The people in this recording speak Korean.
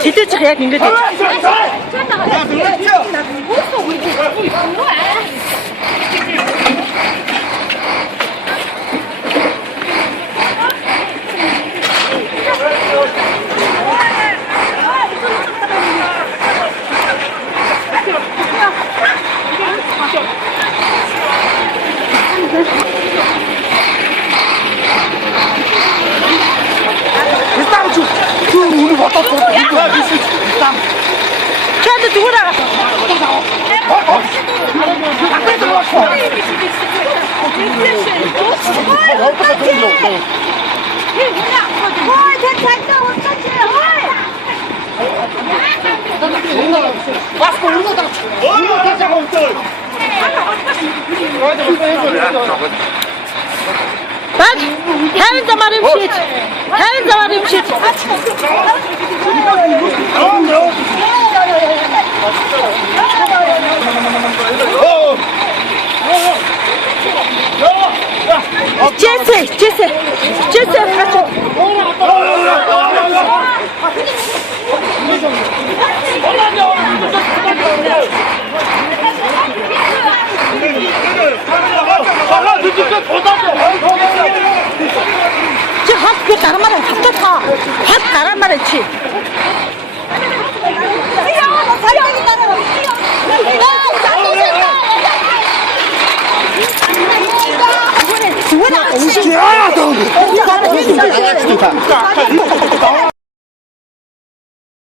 제대로 해야 된 거지. 오늘 왔다 또 걔한테 누구라? 밖에 들어왔어. 마스크 우리가 다 잡고 있어. Bak, her zaman hemşire. Her zaman hemşire. Cese, kaçın. 지금 그 다른 말은 답답하. 다른 말했지. 야, 너.